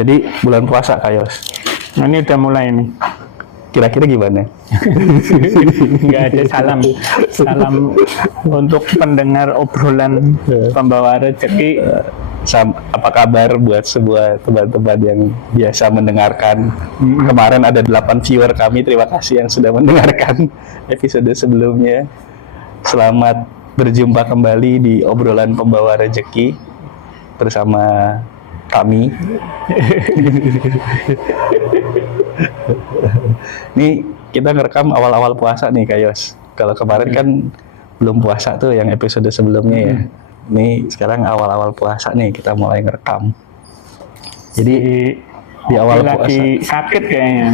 Jadi bulan puasa Kayos. Nah, ini udah mulai nih. Kira-kira gimana? Nggak ada salam untuk pendengar obrolan pembawa rezeki. Apa kabar buat sebuah teman-teman yang biasa mendengarkan? Kemarin ada 8 viewer kami, terima kasih yang sudah mendengarkan episode sebelumnya. Selamat berjumpa kembali di obrolan pembawa rezeki bersama kami. Nih kita ngerekam awal-awal puasa nih Kayos. Kalau kemarin kan belum puasa tuh yang episode sebelumnya ya. Nih sekarang awal-awal puasa nih kita mulai ngerekam. Jadi di awal puasa lagi sakit kayaknya.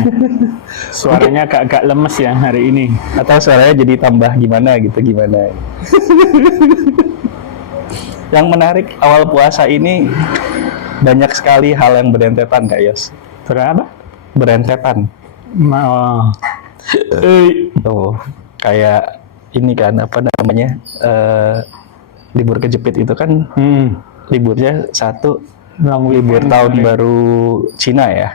Suaranya agak lemes ya hari ini. Atau suaranya jadi tambah gimana. Yang menarik awal puasa ini banyak sekali hal yang berentetan Kak Yos. Berapa? Berentetan. Oh, kayak ini kan apa namanya libur kejepit itu kan liburnya satu libur tahun baru Cina ya.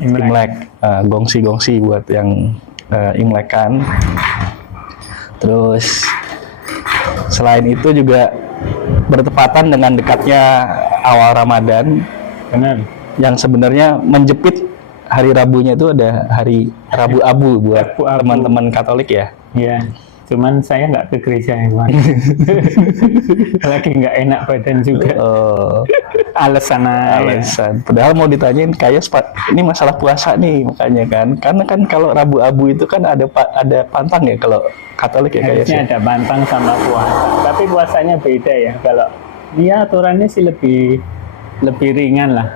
Imlek. Gongsi buat yang Imlek kan. Terus selain itu juga bertepatan dengan dekatnya awal Ramadan. Benar. Yang sebenarnya menjepit hari Rabunya itu ada hari Rabu Abu buat teman-teman Katolik ya. Iya. Cuman saya nggak ke gereja yang mana. Lagi nggak enak badan juga. Alasan. Padahal mau ditanyain kayak ini masalah puasa nih makanya kan. Karena kan kalau Rabu Abu itu kan ada pantang ya kalau Katolik ya kayak. Harusnya ada pantang sama puasa. Tapi puasanya beda ya. Kalau dia aturannya sih lebih ringan lah.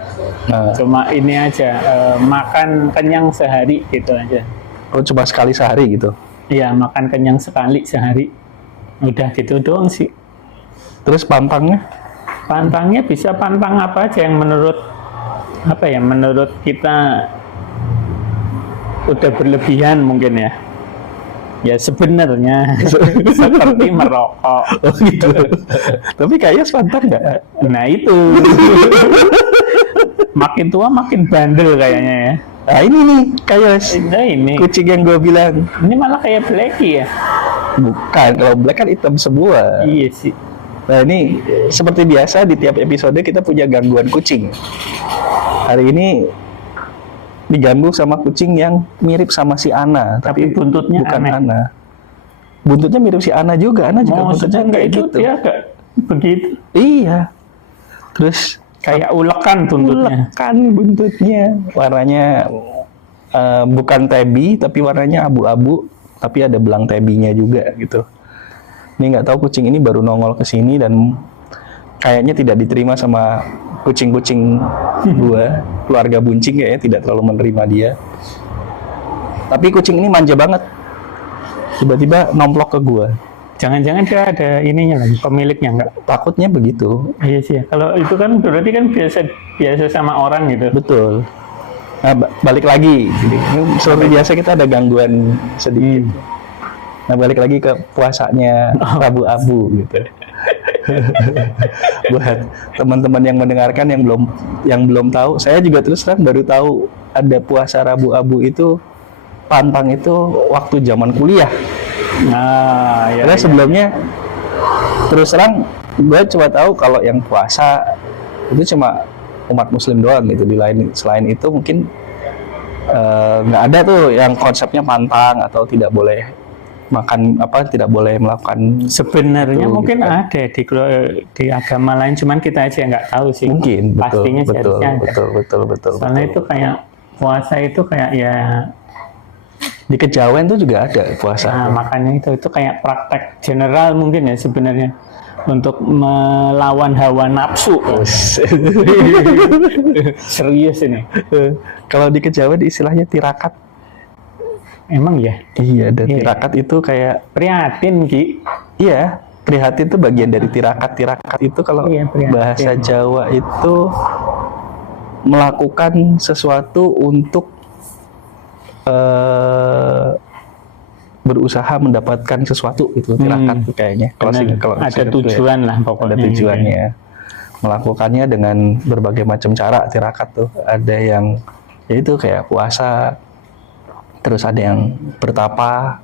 Cuma ini aja makan kenyang sehari gitu aja. Oh cuma sekali sehari gitu? Iya, makan kenyang sekali sehari. Udah gitu doang sih. Terus pantangnya? Pantangnya bisa pantang apa aja yang menurut kita udah berlebihan mungkin ya. Ya sebenarnya seperti merokok. Oh gitu. Tapi kayaknya pantang nggak? Nah itu. Makin tua makin bandel kayaknya ya. Nah ini nih Kayos, ini kucing yang gue bilang. Ini malah kayak Blacky ya? Bukan, kalau Black kan hitam semua. Iya sih. Nah ini seperti biasa di tiap episode kita punya gangguan kucing. Hari ini diganggu sama kucing yang mirip sama si Ana, tapi buntutnya bukan aneh. Ana. Buntutnya mirip si Ana juga. Ana juga buntutnya kayak gitu. Dia kayak begitu. Iya. Terus kayak ulekan buntutnya. Warnanya bukan tabby tapi warnanya abu-abu, tapi ada belang tabby-nya juga gitu. Ini nggak tahu kucing ini baru nongol ke sini dan kayaknya tidak diterima sama kucing-kucing gua. Keluarga Buncing kayaknya tidak terlalu menerima dia. Tapi kucing ini manja banget. Tiba-tiba nomplok ke gua. Jangan-jangan dia ada ininya lagi, pemiliknya enggak? Takutnya begitu. Iya sih. Kalau itu kan berarti kan biasa sama orang gitu. Betul. Nah, balik lagi. Jadi, seperti biasa kita ada gangguan sedikit. Nah, balik lagi ke puasanya Rabu Abu gitu. Buat teman-teman yang mendengarkan yang belum tahu, saya juga terus terang baru tahu ada puasa Rabu Abu itu pantang itu waktu zaman kuliah. Nah, ya. Karena sebelumnya terus terang gue coba tahu kalau yang puasa itu cuma umat Muslim doang gitu. Selain itu mungkin nggak ada tuh yang konsepnya pantang atau tidak boleh makan tidak boleh melakukan. Sebenarnya itu, mungkin gitu. ada di agama lain, cuman kita aja nggak tahu sih. Mungkin pastinya betul. Soalnya itu kayak puasa itu kayak ya di kejawen tuh juga ada puasa. Nah, makanya itu kayak praktek general mungkin ya sebenarnya untuk melawan hawa nafsu. Serius ini. Kalau di kejawen istilahnya tirakat. Emang ya? Iya, dan tirakat itu kayak prihatin, Ki. Iya, prihatin itu bagian dari tirakat. Tirakat itu kalau bahasa Jawa itu melakukan sesuatu untuk berusaha mendapatkan sesuatu itu tirakat tuh kayaknya. Kalau ada tujuan lah pokoknya. Ada tujuannya. melakukannya dengan berbagai macam cara. Tirakat tuh ada yang yaitu kayak puasa, terus ada yang bertapa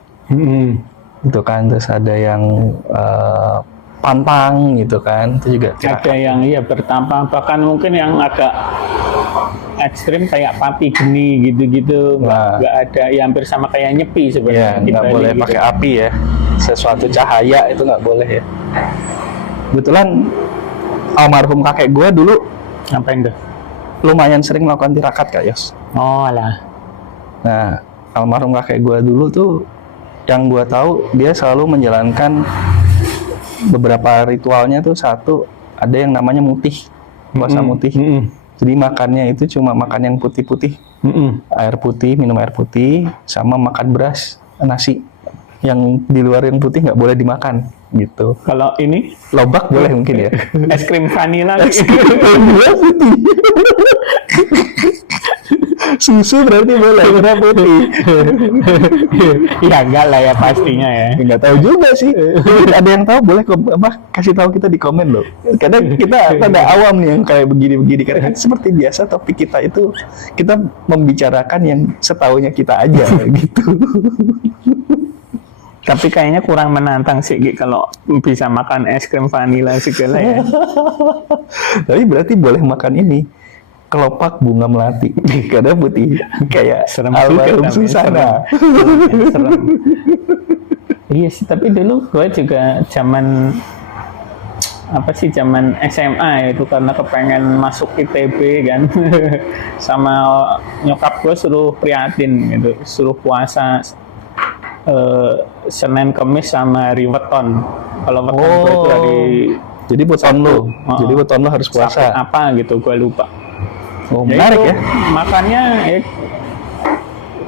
gitu kan, terus ada yang pantang gitu kan, itu juga tirakat. Ada yang iya bertapa, bahkan mungkin yang agak ekstrim kayak pati geni gitu-gitu, nggak ada, ya hampir sama kayak nyepi Ya, sebenarnya. di nggak Bali boleh gitu. pakai api ya, sesuatu cahaya itu nggak boleh ya. Kebetulan almarhum kakek gue dulu Ngapain tuh? lumayan sering melakukan tirakat Kak Yos. Oh lah. Nah, almarhum kakek gue dulu tuh, yang gue tahu dia selalu menjalankan beberapa ritualnya tuh. Satu, ada yang namanya mutih, puasa mutih. Jadi makannya itu cuma makan yang putih-putih, air putih, minum air putih, sama makan beras, nasi. Yang di luar yang putih nggak boleh dimakan, gitu. Kalau ini Lobak boleh mungkin ya. es krim vanila. Susu berarti boleh, karena putih. Ya enggak lah ya pastinya ya. Nggak tahu juga sih. Ada yang tahu boleh kasih tahu kita di komen loh. Kadang kita ada awam nih yang kayak begini-begini. Karena kan seperti biasa topik kita itu kita membicarakan yang setahunya kita aja gitu. Tapi kayaknya kurang menantang sih Gi, kalau bisa makan es krim vanila segala ya. Tapi berarti boleh makan ini, kelopak bunga melati karena putih kayak Serem almarhum juga, Susana. Serem. Iya sih, tapi dulu gue juga zaman SMA ya, itu karena kepengen masuk ITB kan. Sama nyokap gue suruh prihatin gitu, suruh puasa Senin Kemis sama hari weton. Kalau weton gue itu hari Jadi weton lo, jadi weton lo harus Sabtu puasa. apa gitu, gue lupa. Oh, menarik itu ya. Makannya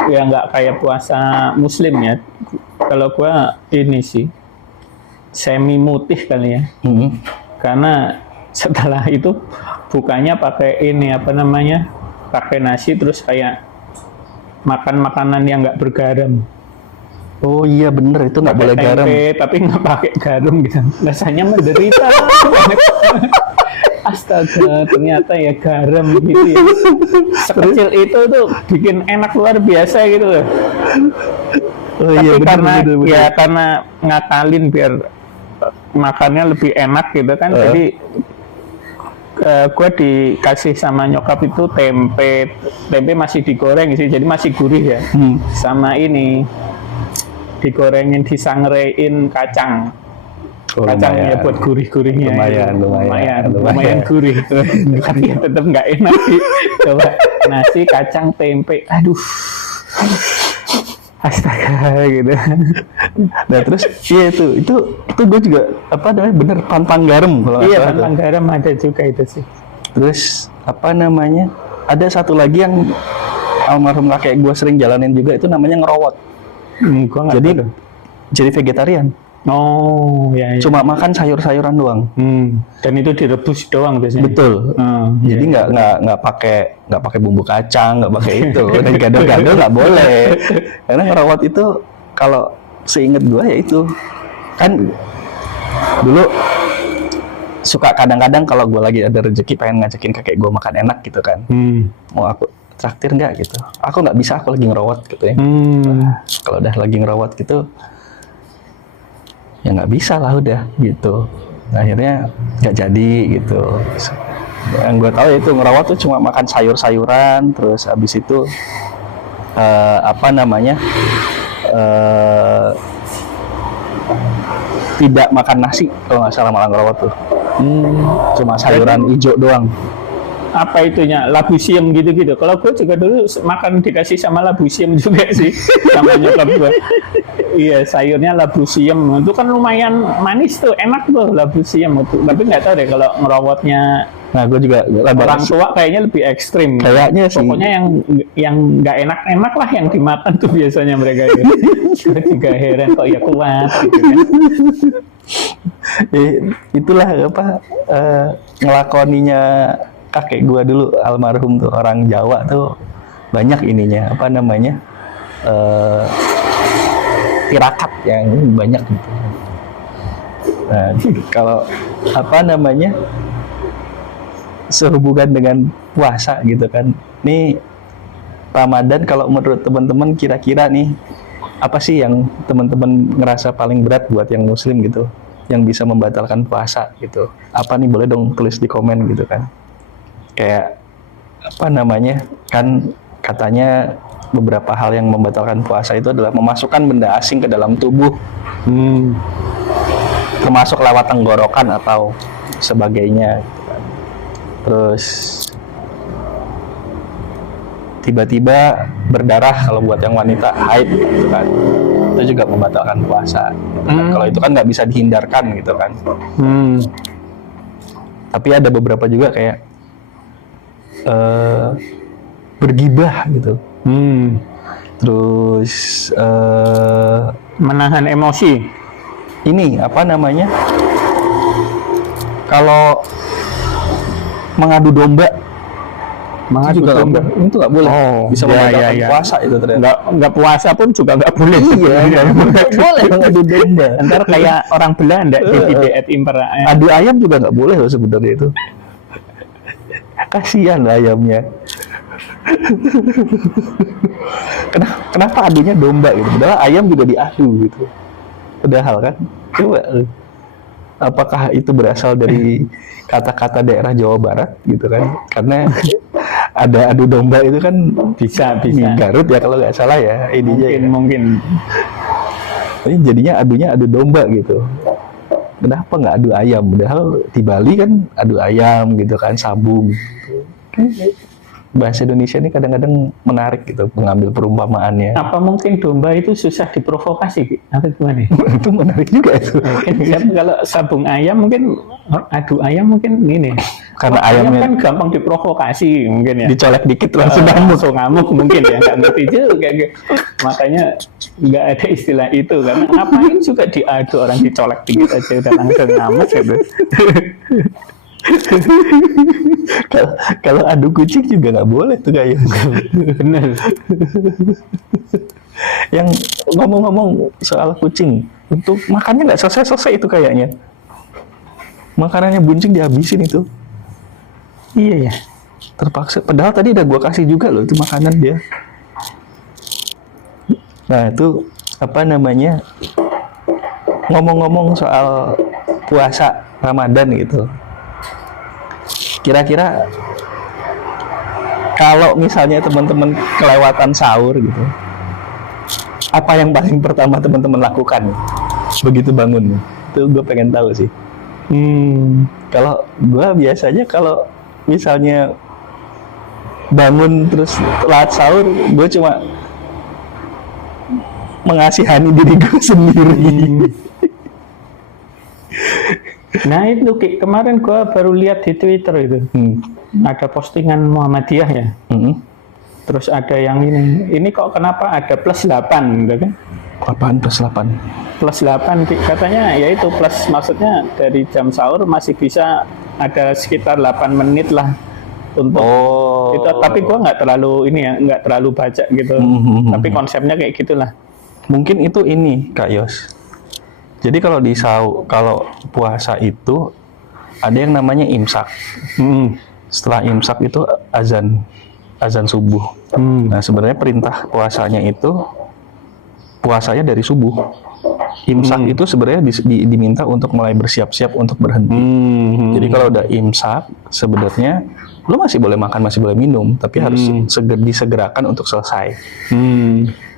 ya nggak kayak puasa muslim ya. Kalau gua ini sih semi mutih kali ya. Karena setelah itu bukanya pakai ini apa namanya, pakai nasi, terus kayak makan makanan yang nggak bergaram. Oh iya bener, itu nggak boleh Pakai garam. tempe, tapi nggak pakai garam gitu. Rasanya menderita. Astaga, ternyata ya garam gitu ya. Sekecil itu tuh bikin enak luar biasa gitu loh. Oh Tapi iya bener, karena bener, bener. ya karena ngakalin biar makannya lebih enak gitu kan. Jadi gue dikasih sama nyokap itu tempe masih digoreng sih, jadi masih gurih ya. Sama ini digorengin, disangrein kacang. Oh, Kacangnya lumayan. buat gurih-gurihnya. Lumayan. Gurih. Tapi ya tetap nggak enak sih. Coba nasi, kacang, tempe, aduh. Astaga gitu. Nah terus iya itu gue juga apa namanya bener pantang garam kalau nggak Iya, salah tuh. pantang garam ada juga itu sih. Terus apa namanya, ada satu lagi yang almarhum kakek gue sering jalanin juga, itu namanya ngerowot. Gua nggak Jadi tahu. jadi vegetarian, Oh, ya, ya. cuma makan sayur-sayuran doang. Dan itu direbus doang biasanya. Betul. Jadi nggak pakai bumbu kacang, nggak pakai itu, dan gado-gado nggak boleh. Karena ngerawat itu kalau seinget gue ya itu kan dulu suka kadang-kadang kalau gue lagi ada rezeki pengen ngajakin kakek gue makan enak gitu kan. Mau aku traktir nggak gitu? Aku nggak bisa, aku lagi ngerawat gitu ya. Kalau udah lagi ngerawat gitu ya nggak bisa lah udah gitu. Nah, akhirnya nggak jadi gitu. Yang gue tahu itu ngerawat tuh cuma makan sayur-sayuran, terus habis itu apa namanya tidak makan nasi kalau nggak salah, malah ngerawat tuh cuma sayuran hijau doang. Apa itunya, labusium gitu-gitu. Kalau gue juga dulu makan dikasih sama labusium juga sih, sama nyokap gue. Iya, sayurnya labusium itu kan lumayan manis tuh, enak tuh labusium itu. Tapi nggak tahu deh kalau ngerawatnya Nah, gue juga orang tua kayaknya lebih ekstrim. Kayaknya sih. Pokoknya yang nggak enak-enak lah yang dimakan tuh biasanya mereka. Gue juga heran kok ya kuat gitu kan. Itulah apa ngelakoninya kakek gua dulu almarhum tuh, orang Jawa tuh banyak ininya apa namanya tirakat yang banyak gitu. Nah, kalau apa namanya sehubungan dengan puasa gitu kan. Nih Ramadan kalau menurut teman-teman kira-kira nih apa sih yang teman-teman ngerasa paling berat buat yang muslim gitu, yang bisa membatalkan puasa gitu? Apa nih, boleh dong tulis di komen gitu kan. Kayak apa namanya, kan katanya beberapa hal yang membatalkan puasa itu adalah memasukkan benda asing ke dalam tubuh, termasuk lewat tenggorokan atau sebagainya gitu kan. Terus tiba-tiba berdarah kalau buat yang wanita, haid gitu kan, itu juga membatalkan puasa gitu kan. Kalau itu kan nggak bisa dihindarkan gitu kan. Tapi ada beberapa juga kayak bergibah gitu. Terus Menahan emosi. ini apa namanya, kalau mengadu domba itu juga domba. itu nggak boleh. Bisa membatalkan iya. puasa itu ternyata. Nggak puasa pun juga nggak boleh. Iya, nggak boleh mengadu domba. Ntar kayak orang Belanda di Diet Impera. Adu ayam juga nggak boleh loh sebenarnya itu. Kasihan lah ayamnya. Kenapa adunya domba gitu? Padahal ayam juga diadu gitu. Padahal kan, coba apakah itu berasal dari kata-kata daerah Jawa Barat gitu kan? Karena ada adu domba itu kan Bisa. di Garut ya kalau nggak salah ya, ininya ya. Mungkin. Ini jadinya adunya adu domba gitu. Kenapa nggak adu ayam? Padahal di Bali kan adu ayam gitu kan, sabung. Gitu. Bahasa Indonesia ini kadang-kadang menarik gitu mengambil perumpamaannya. Apa mungkin domba itu susah diprovokasi? Atau gimana? Itu menarik juga itu. Mungkin kalau sabung ayam mungkin adu ayam mungkin gini. Karena ayam ayamnya kan gampang diprovokasi mungkin ya. dicolek dikit langsung Ngamuk mungkin ya, nggak ngerti juga. Makanya nggak ada istilah itu, karena ngapain juga diadu, orang dicolek dikit aja udah langsung ngamuk gitu. Kalau adu kucing juga nggak boleh tuh kayak. Bener. Yang ngomong-ngomong soal kucing, untuk makannya nggak selesai-selesai itu kayaknya. Makanannya Buncing dihabisin itu. Iya ya. Terpaksa. Padahal tadi udah gua kasih juga loh itu makanan dia. Nah itu apa namanya? Ngomong-ngomong soal puasa Ramadan gitu. Kira-kira kalau misalnya teman-teman kelewatan sahur gitu, apa yang paling pertama teman-teman lakukan begitu bangun? Itu gue pengen tahu sih. Kalau gue biasanya kalau misalnya bangun terus telat sahur, gue cuma mengasihani diri gue sendiri. Nah itu kemarin gua baru lihat di Twitter itu ada postingan Muhammadiyah ya. Terus ada yang ini kok kenapa ada plus 8 gitu kan? Apaan plus 8? Plus 8 katanya yaitu plus, maksudnya dari jam sahur masih bisa ada sekitar 8 menit lah untuk itu. Tapi gua nggak terlalu nggak terlalu baca gitu. Tapi konsepnya kayak gitulah. Mungkin itu ini Kak Yos. Jadi kalau kalau puasa itu ada yang namanya imsak. Setelah imsak itu azan subuh. Nah sebenarnya perintah puasanya itu puasanya dari subuh. Imsak itu sebenarnya diminta untuk mulai bersiap-siap untuk berhenti. Jadi kalau udah imsak sebenarnya lo masih boleh makan, masih boleh minum, tapi harus disegerakan untuk selesai.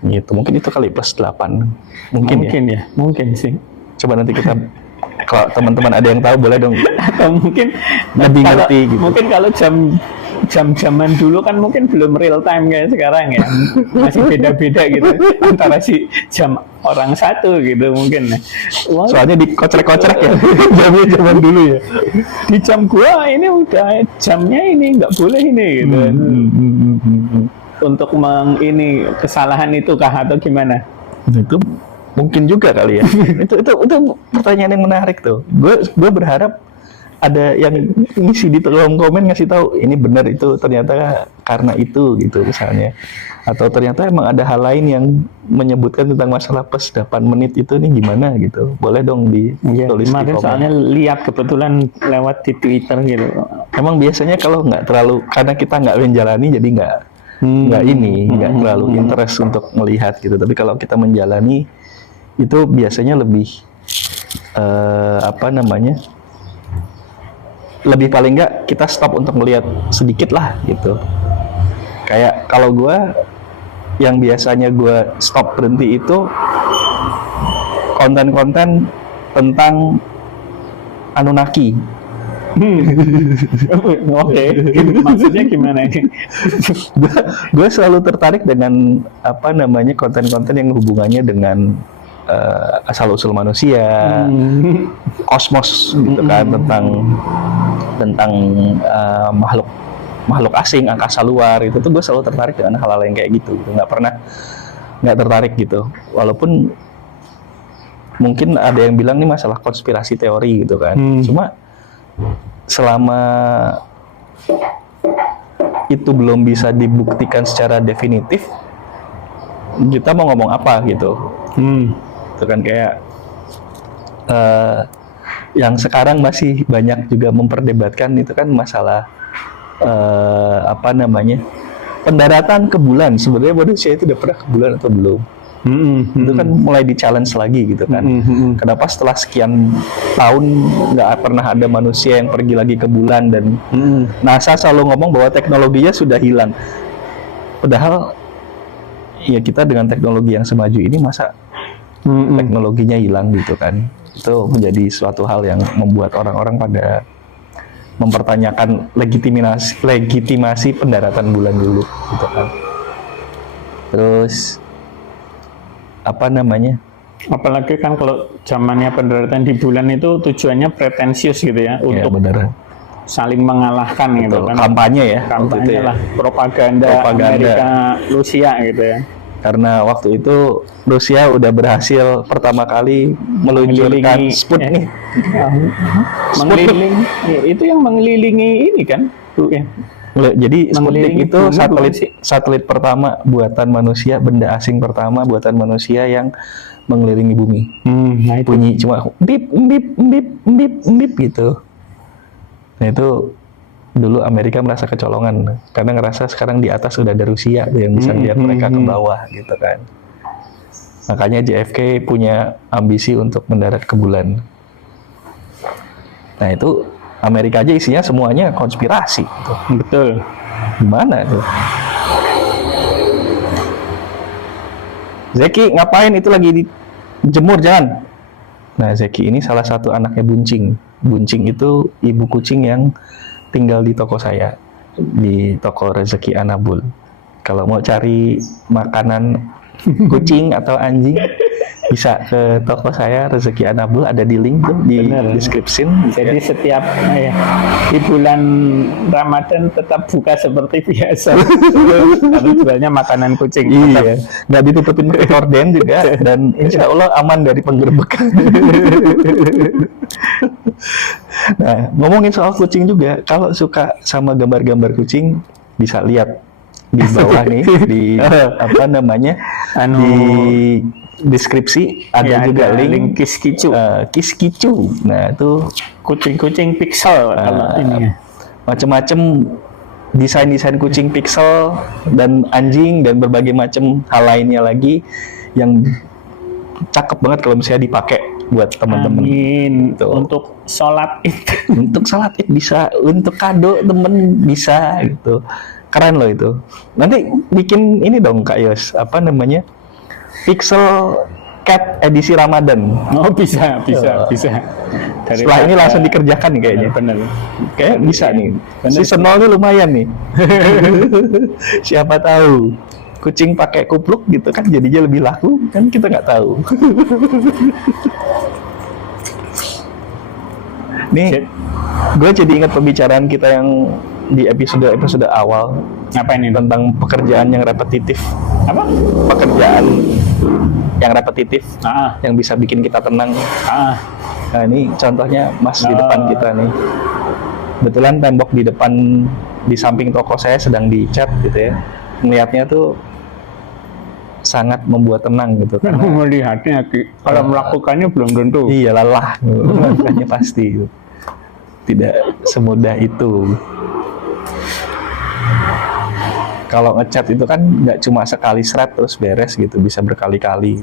Gitu. Mungkin itu kali plus 8. Mungkin ya. Mungkin sih. Coba nanti kita, kalau teman-teman ada yang tahu boleh dong. Atau mungkin lebih ngerti gitu. Mungkin kalau jam-jaman dulu kan mungkin belum real time kayak sekarang ya. Masih beda-beda gitu antara si jam orang satu gitu mungkin. Soalnya dikocrek-kocrek ya. Jamnya zaman dulu ya. Di jam gua ini udah jamnya ini nggak boleh ini gitu. Untuk ini kesalahan itu kah atau gimana? Itu mungkin juga kali ya. itu pertanyaan yang menarik tuh. Gue berharap ada yang ngisi di kolom komen ngasih tahu ini benar, itu ternyata karena itu gitu misalnya. Atau ternyata emang ada hal lain yang menyebutkan tentang masalah plus 8 menit itu nih gimana gitu. Boleh dong ditulis di komen. Soalnya lihat kebetulan lewat di Twitter gitu. Emang biasanya kalau nggak terlalu, karena kita nggak menjalani, jadi nggak terlalu interest untuk melihat gitu. Tapi kalau kita menjalani, itu biasanya lebih lebih paling nggak kita stop untuk melihat sedikit lah gitu. Kayak kalau gue, yang biasanya gue stop berhenti itu konten-konten tentang Anunnaki. Oke, maksudnya gimana ini? Gue selalu tertarik dengan konten-konten yang hubungannya dengan asal-usul manusia, kosmos gitu kan, tentang makhluk asing, angkasa luar. Itu tuh gue selalu tertarik dengan hal-hal yang kayak gitu. Nggak pernah nggak tertarik gitu. Walaupun mungkin ada yang bilang ini masalah konspirasi teori gitu kan. Cuma selama itu belum bisa dibuktikan secara definitif, kita mau ngomong apa gitu. Itu kan kayak yang sekarang masih banyak juga memperdebatkan itu kan masalah pendaratan ke bulan. Sebenarnya manusia itu udah pernah ke bulan atau belum? Itu kan mulai di-challenge lagi gitu kan. Kenapa setelah sekian tahun nggak pernah ada manusia yang pergi lagi ke bulan, dan NASA selalu ngomong bahwa teknologinya sudah hilang. Padahal ya kita dengan teknologi yang semaju ini masa teknologinya hilang gitu kan. Itu menjadi suatu hal yang membuat orang-orang pada mempertanyakan legitimasi pendaratan bulan dulu gitu kan. Terus apalagi kan kalau zamannya pendaratan di bulan itu tujuannya pretensius gitu ya, untuk saling mengalahkan. Betul. Gitu kan, kampanye kampanye lah, propaganda Amerika Rusia gitu ya. Karena waktu itu Rusia udah berhasil pertama kali meluncurkan Sputnik. Mengelilingi, itu yang mengelilingi ini kan. Jadi Sputnik itu satelit pertama buatan manusia, benda asing pertama buatan manusia yang mengelilingi bumi. Nah itu. Bunyi cuma bip bip bip bip bip gitu. Nah itu dulu Amerika merasa kecolongan karena ngerasa sekarang di atas sudah ada Rusia yang bisa lihat mereka ke bawah gitu kan. Makanya JFK punya ambisi untuk mendarat ke bulan. Nah itu Amerika aja isinya semuanya konspirasi gitu. Betul. Gimana tuh? Zeki ngapain itu lagi dijemur, jangan. Nah Zeki ini salah satu anaknya Buncing. Buncing itu ibu kucing yang tinggal di toko saya, di toko Rezeki Anabul. Kalau mau cari makanan kucing atau anjing, bisa ke toko saya Rezeki Anabul, ada di link tuh di deskripsi. Jadi setiap di bulan Ramadan tetap buka seperti biasa. Tapi jualnya makanan kucing. Iya, nggak ditutupin pakai korden juga, dan insya Allah aman dari penggerbekan. Nah, ngomongin soal kucing juga, kalau suka sama gambar-gambar kucing bisa lihat di bawah nih, di di deskripsi ada juga link Kiskicu. Kiskicu. Nah itu kucing-kucing pixel kalau ini. Macam-macam desain kucing pixel dan anjing dan berbagai macam hal lainnya lagi yang cakep banget kalau misalnya dipakai buat teman-teman. Gitu. Untuk sholat id. Untuk sholat id bisa, untuk kado temen bisa gitu. Keren loh itu. Nanti bikin ini dong Kak Yos, Pixel Cat edisi Ramadan. Oh bisa. Setelah ini langsung dikerjakan nih kayaknya. Bener. Kayak bisa nih. Seasonalnya lumayan nih. Siapa tahu kucing pakai kupluk gitu kan jadinya lebih laku, kan kita nggak tahu. Nih, gue jadi ingat pembicaraan kita yang di episode awal. Apa ini? Tentang pekerjaan yang repetitif. Apa? Pekerjaan yang repetitif, yang bisa bikin kita tenang. Nah ini contohnya Mas di depan kita nih. Kebetulan tembok di depan, di samping toko saya sedang dicat gitu ya. Melihatnya tuh sangat membuat tenang gitu. Karena melihatnya, kalau melakukannya belum tentu. Iya, lelah. Melakukannya pasti. Tidak semudah itu. kalau ngecat itu kan nggak cuma sekali seret terus beres gitu, bisa berkali-kali.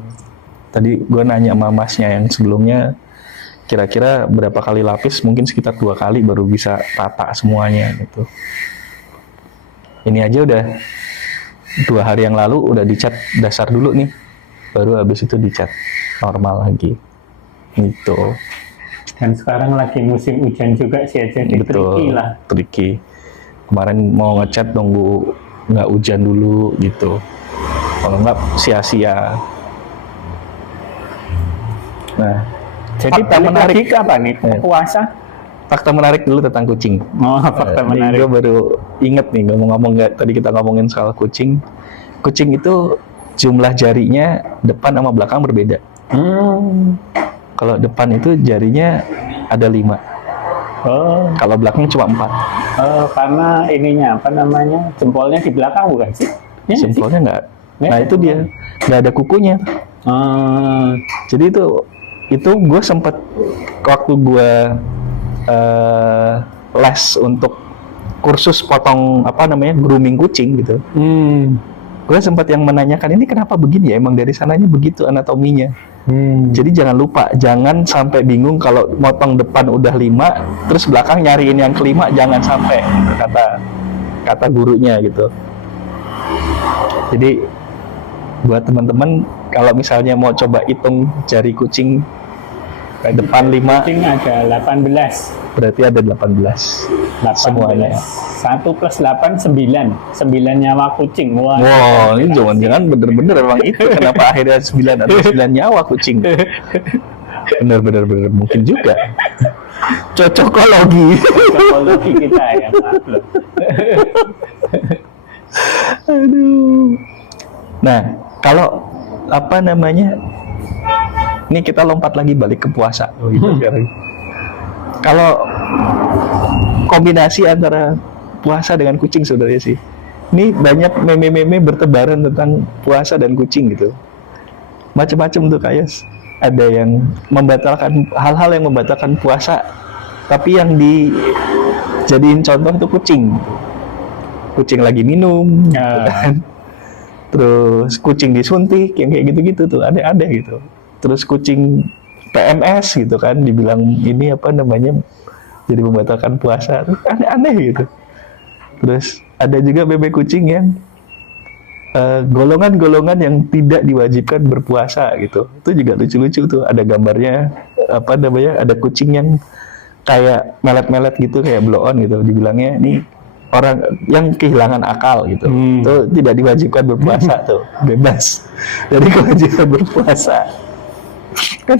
Tadi gue nanya sama masnya yang sebelumnya, kira-kira berapa kali lapis? Mungkin sekitar 2 kali baru bisa rata semuanya gitu. Ini aja udah 2 hari yang lalu udah dicat dasar dulu nih, baru habis itu dicat normal lagi gitu. Dan sekarang lagi musim hujan juga sih, jadi tricky lah. Tricky. Kemarin mau ngecat nunggu nggak hujan dulu gitu, kalau nggak sia-sia. Nah, jadi fakta balik menarik lagi ke apa nih? Puasa? Fakta menarik dulu tentang kucing. Oh, fakta menarik. Gue baru inget nih, ngomong-ngomong, tadi kita ngomongin soal kucing. Kucing itu jumlah jarinya depan sama belakang berbeda. Kalau depan itu jarinya ada 5. Kalau belakang cuma 4. Karena ininya apa namanya, jempolnya di belakang bukan sih? Ya, jempolnya nggak. Nah itu dia, nggak ada kukunya. Jadi itu gue sempat waktu gue les untuk kursus potong apa namanya grooming kucing gitu. Gue sempat yang menanyakan, ini kenapa begini ya? Emang dari sananya begitu anatominya. Jadi jangan lupa, jangan sampai bingung kalau motong depan udah 5, terus belakang nyariin yang kelima, jangan sampai gitu, kata gurunya gitu. Jadi buat teman-teman kalau misalnya mau coba hitung jari kucing, depan 5, kucing ada 18. Berarti ada 18. Semuanya. 1 plus 8, 9. 9 nyawa kucing. Wow, ini jangan-jangan bener-bener emang itu kenapa akhirnya 9 atau 9 nyawa kucing. Bener-bener mungkin juga. Cocokologi kita ya, maaf loh. Aduh. Nah, kalau apa namanya? Ini kita lompat lagi balik ke puasa. Kalau kombinasi antara puasa dengan kucing sebenarnya sih. Ini banyak meme-meme bertebaran tentang puasa dan kucing gitu. Macam-macam tuh kayak ada yang membatalkan hal-hal yang membatalkan puasa, tapi yang dijadiin contoh tuh kucing. Kucing lagi minum, gitu kan. Terus kucing disuntik, yang kayak gitu-gitu tuh, aneh-aneh gitu. Terus kucing PMS gitu kan, dibilang ini apa namanya, jadi membatalkan puasa, aneh-aneh gitu. Terus ada juga bebek kucing yang golongan-golongan yang tidak diwajibkan berpuasa gitu. Itu juga lucu-lucu tuh, ada gambarnya apa namanya, ada kucing yang kayak melet-melet gitu, kayak blow on gitu, dibilangnya ini orang yang kehilangan akal gitu. Itu tidak diwajibkan berpuasa tuh, bebas dari kewajiban berpuasa. Kan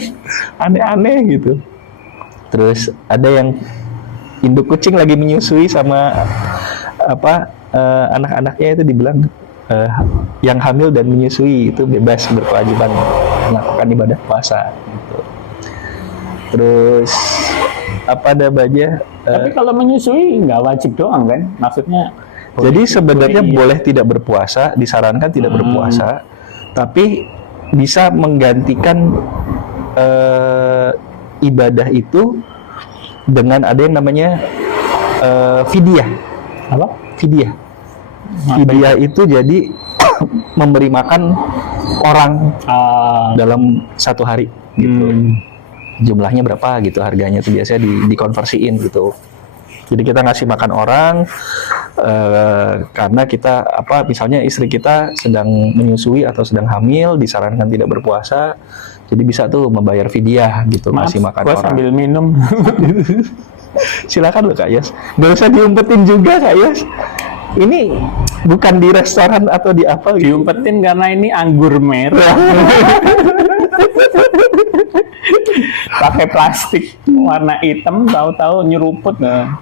aneh-aneh gitu. Terus ada yang induk kucing lagi menyusui sama apa anak-anaknya, itu dibilang yang hamil dan menyusui itu bebas berkewajiban melakukan ibadah puasa gitu. Terus apa namanya, tapi kalau menyusui nggak wajib doang kan, maksudnya jadi sebenarnya boleh tidak berpuasa, disarankan tidak berpuasa, tapi bisa menggantikan ibadah itu dengan ada yang namanya fidyah. Apa? Fidyah. Fidyah itu jadi memberi makan orang dalam 1 hari gitu. Jumlahnya berapa gitu, harganya tuh biasanya dikonversiin gitu. Jadi kita ngasih makan orang karena kita apa, misalnya istri kita sedang menyusui atau sedang hamil, disarankan tidak berpuasa. Jadi bisa tuh membayar fidyah gitu, ngasih makan gua orang. Sambil minum. Silakan loh Kak Yos. Nggak usah diumpetin juga Kak Yos. Ini bukan di restoran atau di apa gitu. Diumpetin karena ini anggur merah. Pakai plastik warna hitam, tahu-tahu nyeruput. Nah.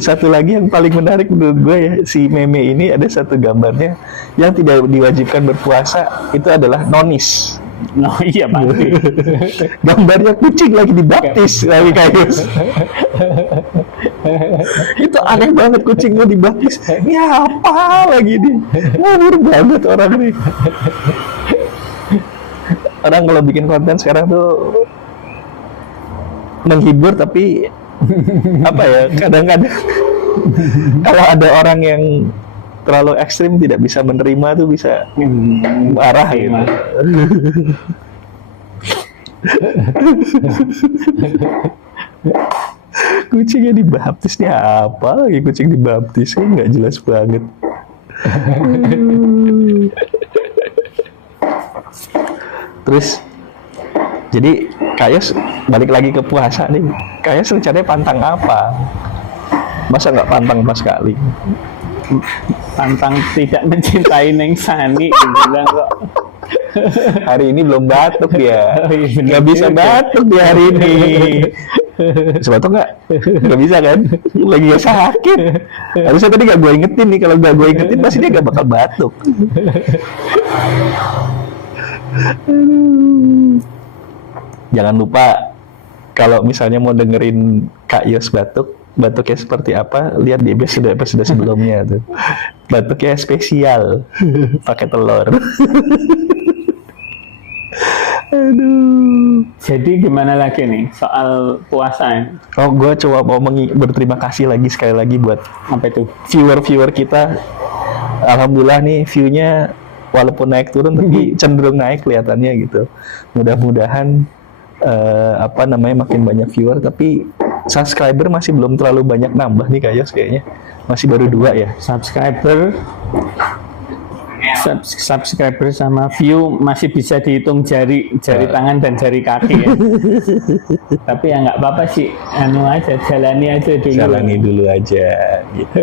Satu lagi yang paling menarik menurut gue ya, si meme ini ada satu gambarnya yang tidak diwajibkan berpuasa, itu adalah nonis. Oh iya pasti. Gambarnya kucing lagi dibaptis lagi kayak itu aneh banget, kucing mau dibaptis. Ini apa lagi nih? Ngawur banget orang nih. Orang kalau bikin konten sekarang tuh menghibur, tapi apa ya, kadang-kadang kalau ada orang yang terlalu ekstrim tidak bisa menerima tuh bisa marah gitu. Kucingnya dibaptis nih apa lagi kucing dibaptis nggak jelas banget. Terus jadi Kayos balik lagi ke puasa nih. Kayos rencananya pantang apa? Masa nggak pantang pas sekali? Pantang tidak mencintai Neng Sani bilang kok. Hari ini belum batuk ya. Oh, iya, Nggak bisa batuk di hari ini. Bisa batuk nggak? Nggak bisa kan? Lagi sakit. Harusnya tadi nggak gue ingetin nih. Kalau nggak gue ingetin pasti dia nggak bakal batuk. Jangan lupa kalau misalnya mau dengerin Kak Yos batuknya seperti apa, lihat di episode sebelumnya tuh. Batuknya spesial, pakai telur. Aduh. Jadi gimana lagi nih soal puasa? Oh, gue coba mau berterima kasih sekali lagi buat Apa itu? viewer kita. Alhamdulillah nih view-nya walaupun naik turun tapi cenderung naik kelihatannya gitu. Mudah-mudahan makin banyak viewer, tapi subscriber masih belum terlalu banyak nambah nih Kayos kayaknya. Masih baru 2 ya. Subscriber sama view masih bisa dihitung jari tangan dan jari kaki ya. Tapi ya nggak apa-apa sih, jalani dulu aja gitu.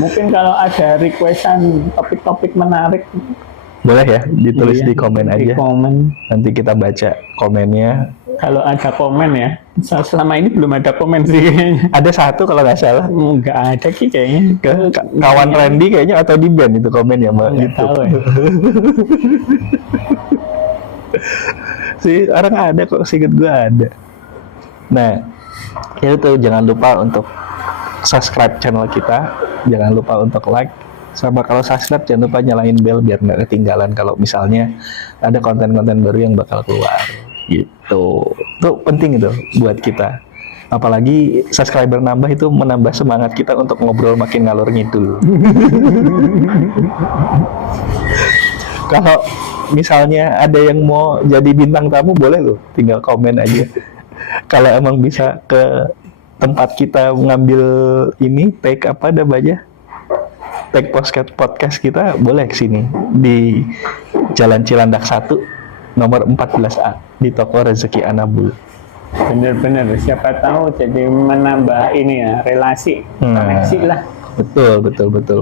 Mungkin kalau ada requestan topik-topik menarik boleh ya ditulis di komen aja. Nanti kita baca komennya. Kalau ada komen ya, selama ini belum ada komen sih kayaknya. Ada satu kalau nggak salah. Nggak ada sih kayaknya. Kawan Randy kayaknya atau di band itu komen ya Mbak. Nggak tahu ya. Sih orang ada kok, seinget gue ada. Nah itu jangan lupa untuk subscribe channel kita, jangan lupa untuk like, sama kalau subscribe jangan lupa nyalain bel biar nggak ketinggalan kalau misalnya ada konten-konten baru yang bakal keluar gitu. Itu penting itu buat kita, apalagi subscriber nambah itu menambah semangat kita untuk ngobrol makin ngalor ngidul. Kalau misalnya ada yang mau jadi bintang tamu boleh loh, tinggal komen aja. Kalau emang bisa ke tempat kita mengambil ini take podcast kita, boleh kesini di Jalan Cilandak 1 nomor 14A di toko Rezeki Anabul. Bener-bener, siapa tahu jadi menambah ini ya, relasi, koneksi lah. Betul,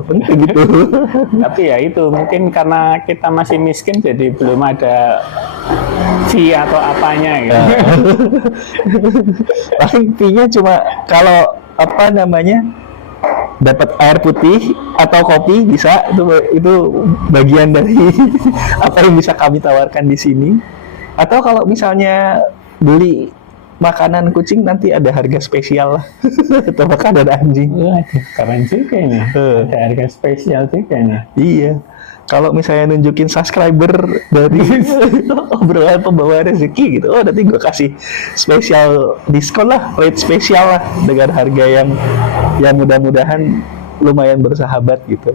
penting gitu. Tapi ya itu mungkin karena kita masih miskin jadi belum ada fee atau apanya gitu. Paling fee-nya cuma kalau dapat air putih atau kopi bisa, itu bagian dari apa yang bisa kami tawarkan di sini. Atau kalau misalnya beli makanan kucing nanti ada harga spesial lah. Atau makanan anjing. Keren juga ini. Ada harga spesial juga nih. Iya. Kalau misalnya nunjukin subscriber dari obrolan pembawa rezeki gitu, nanti gue kasih spesial diskon lah, rate spesial lah dengan harga yang mudah-mudahan lumayan bersahabat gitu.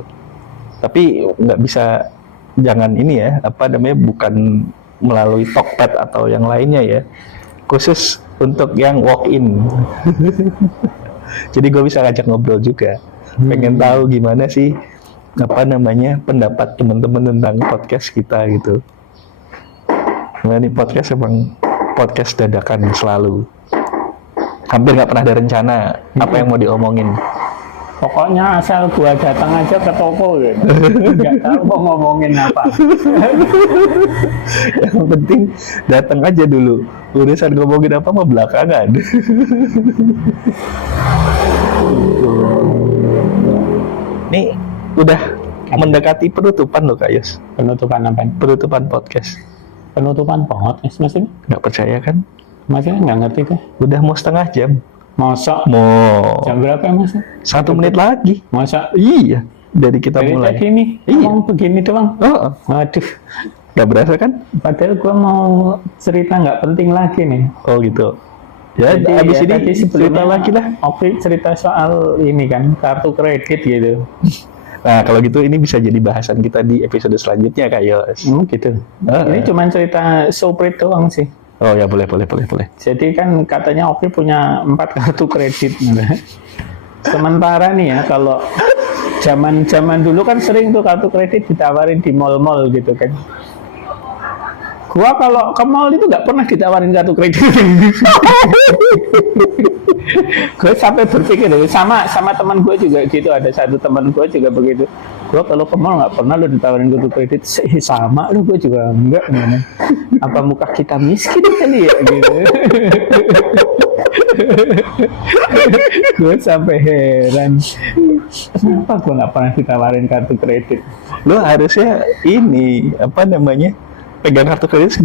Tapi nggak bisa, jangan ini ya, bukan melalui Tokped atau yang lainnya ya, khusus untuk yang walk-in. Jadi gue bisa ngajak ngobrol juga, pengen tahu gimana sih pendapat teman-teman tentang podcast kita gitu. Nah, ini podcast emang podcast dadakan selalu, hampir nggak pernah ada rencana apa yang mau diomongin. Pokoknya asal gua datang aja ke toko gitu. Nggak tahu mau ngomongin apa. Yang penting datang aja dulu. Urusan ngomongin apa mah belakangan. Nih udah mendekati penutupan loh Kak Yos. Penutupan apa? Penutupan podcast. Penutupan podcast maksudnya? Nggak percaya kan? Maksudnya nggak ngerti kan? Udah mau setengah jam. Masa? Mau. Jam berapa ya Mas? 1 menit lagi. Masa? Iya. Dari kita mulai. Tadi nih, ngomong begini doang. Oh. Waduh. Gak berasa kan? Padahal gua mau cerita nggak penting lagi nih. Oh gitu. Ya, Jadi abis ya, ini tadi cerita sebelumnya lagi lah. Opi cerita soal ini kan kartu kredit gitu. Nah, kalau gitu ini bisa jadi bahasan kita di episode selanjutnya, Kak Yos. Gitu. Ah. Ini cuma cerita soprit doang sih. Oh ya, boleh. Jadi kan katanya Opi punya 4 kartu kredit. Sementara nih ya, kalau zaman dulu kan sering tuh kartu kredit ditawarin di mall-mall gitu kan. Gua kalau ke mall itu nggak pernah ditawarin kartu kredit. Gue sampai berpikir sama teman gue juga gitu, ada satu teman gue juga begitu. Gue kalau ke mall nggak pernah lo ditawarin kartu kredit. Sama lo, gue juga enggak. Apa muka kita miskin kali ya gitu. Gue sampai heran, kenapa gue nggak pernah ditawarin kartu kredit. Lo harusnya ini apa namanya, pegang kartu kredit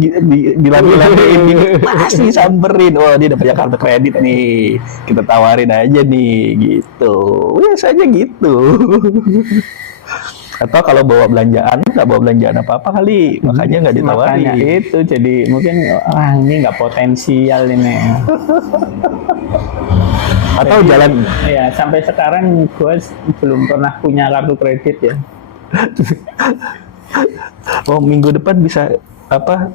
dilambi-lambiin, pasti samperin. Oh, dia udah punya kartu kredit nih, kita tawarin aja nih gitu. Biasanya gitu. Atau kalau bawa belanjaan, nggak bawa belanjaan apa-apa kali, makanya nggak ditawarin. Makanya itu, jadi mungkin ini nggak potensial ini. Atau Jadi, jalan. ya sampai sekarang gue belum pernah punya kartu kredit ya. Oh, minggu depan bisa apa,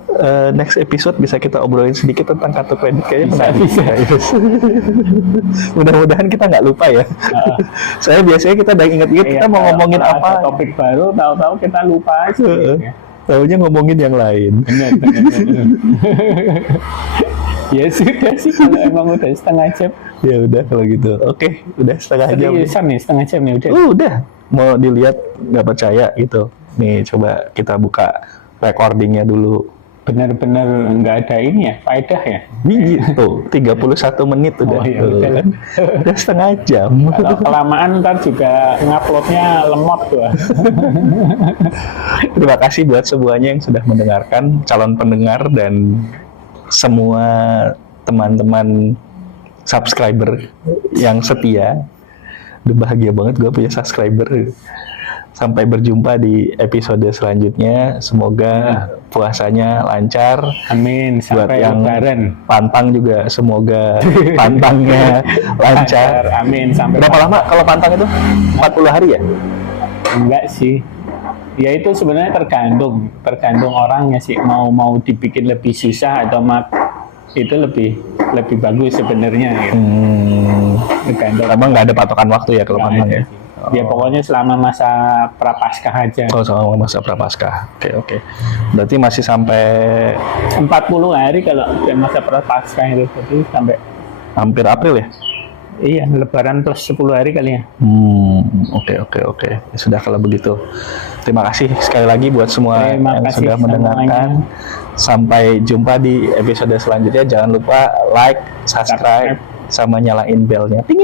next episode bisa kita obrolin sedikit tentang kartu kredit, kayaknya menarik. Bisa. Mudah-mudahan kita nggak lupa ya. Saya biasanya kita udah inget-inget kita mau ngomongin kalau ada apa, topik baru, tahu-tahu kita lupa aja. Gitu ya. taunya ngomongin yang lain. Benar. Ya sudah sih, kalau emang udah setengah jam. Ya udah kalau gitu. Oke, udah setengah jam. Seriusan nih, setengah jam nih udah. Udah. Mau dilihat nggak percaya gitu. Nih coba kita buka recordingnya dulu. Benar-benar nggak ada ini ya, faedah ya. Nih gitu, 31 menit udah. Oh, iya, tuh. udah. Udah setengah jam. Kalau kelamaan ntar juga nguploadnya lemot gua. Terima kasih buat semuanya yang sudah mendengarkan, calon pendengar dan semua teman-teman subscriber yang setia. Udah bahagia banget gue punya subscriber. Sampai berjumpa di episode selanjutnya. Semoga puasanya lancar. Amin, Buat sampai yang lebaran. pantang juga semoga pantangnya lancar. Amin, sampai Berapa lama kalau pantang itu? 40 hari ya? Enggak sih. Ya itu sebenarnya tergantung orangnya sih, mau dibikin lebih susah atau itu lebih bagus sebenarnya gitu. Tergantung. Emang nggak ada patokan waktu ya kalau Nggak pantang ada ya? sih. Ya pokoknya selama masa prapaskah aja. Oh, sama masa prapaskah. Oke. Berarti masih sampai 40 hari kalau masa prapaskah itu, jadi sampai hampir April ya? iya, lebaran plus 10 hari kali ya. Oke. Ya sudah kalau begitu. Terima kasih sekali lagi buat semua Terima yang kasih sudah mendengarkan. Sampai jumpa di episode selanjutnya. Jangan lupa like, subscribe, sama nyalain belnya. Ting.